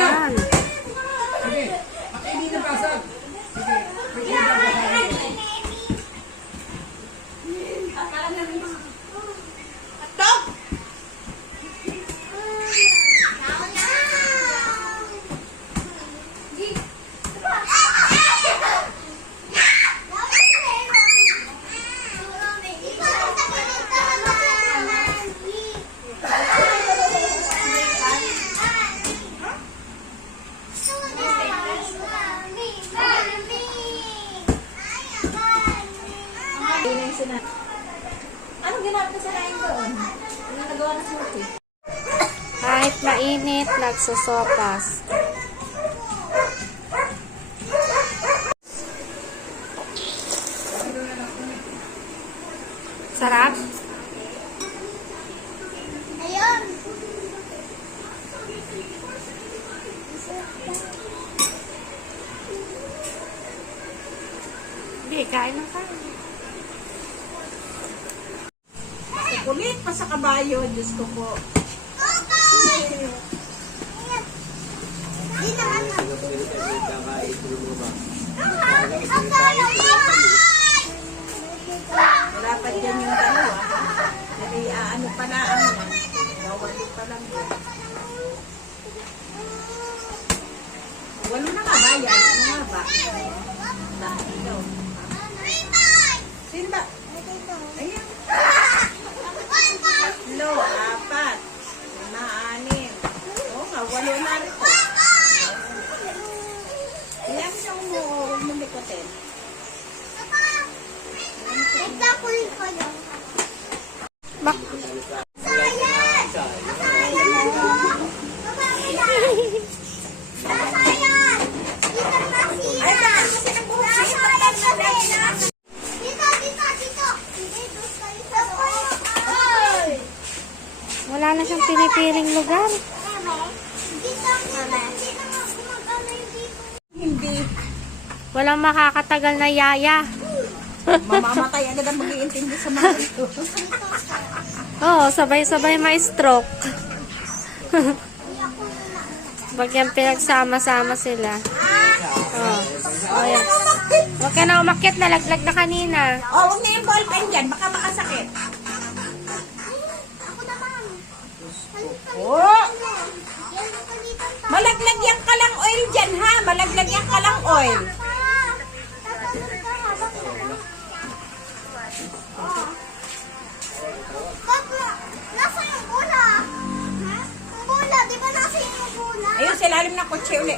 Yeah. Sina... Anong ginagawa sa laing doon? Yung nagawa na smoothie? Kahit mainit, nagsusopas. Sarap? Ayun. Hindi, kain ng kain. Kulit pa sa kabayo, Diyos ko po. Pa dyan yung dalawa. Dali, ano pa na yan. Bawali pa lang yun. Walo na ba yan? Ano nga ba? Dahil daw. Wala na siyang pinipiling lugar. Hindi. Walang makakatagal na yaya. Mamamatay agad ang mag-iintindi sa mga ito. Oo, sabay-sabay ma-stroke. Pag yan pinagsama-sama sila. Oh. Oh, yan. Huwag ka na umakyat, nalaglag na kanina. Oh, huwag na yung ballpen dyan. Baka makasakit. Nasa yung bola? Ha? Yung bola, di ba nasa yung bola? Ayun, sa ilalim ng kotse uli.